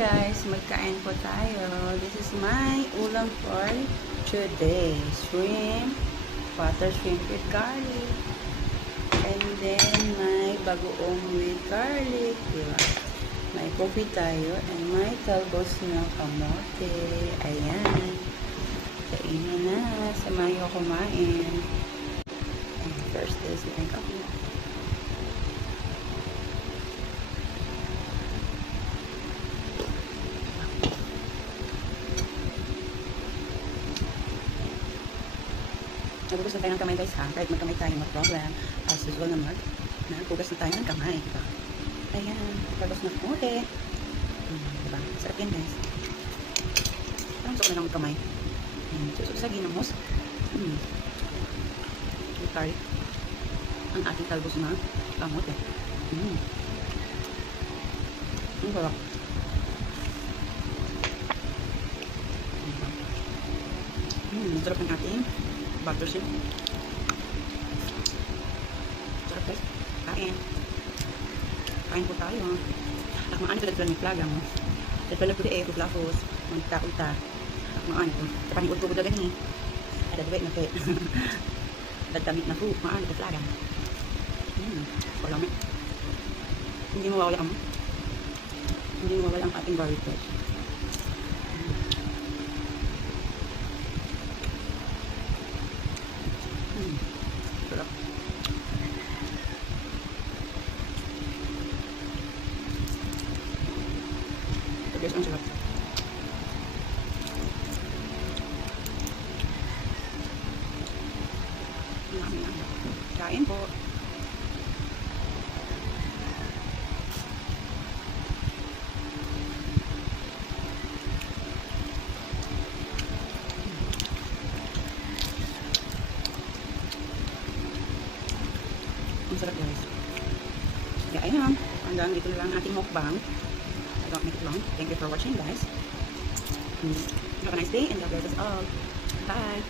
guys, magkain po tayo. This is my ulam for today. Shrimp, butter shrimp with garlic. And then may bagoong with garlic. Diba? May coffee tayo and may talbos na kamote. Ayan. Kainin na. Samahin ko kumain. And first is my coffee. Nagugas na tayo ng kamay guys ha. Kahit magkamay tayo, no problem. As usual naman, nagugas na tayo ng kamay. Diba? Ayan. Tapos na kamote. Diba? Sarap yan guys. Parang suko na lang ang kamay. Susok sa ginamos. Curry. Ang ating talbos na kamote. Ang sarap. Ang sarap ng ating butter shrimp. Sarap guys. Kain. Kain po tayo. Akmaan ito dagdagan ng plaga mo. Dagdagan po di eh. Kublafos. Magkakulta. Akmaan ito. Sa panigod po dagdagan eh. Ada duwet na pe. Dagdamit na po. Maan ito plaga. Wala mo. Hindi mawawala mo. Hindi mawawala ang ating garlic guys. Sarap. Ito guys, ang sarap. Kain po. Ang sarap guys. Kaya ayun, hanggang dito lang ating mukbang. I don't make it long. Thank you for watching guys. Have a nice day and God bless us all. Bye!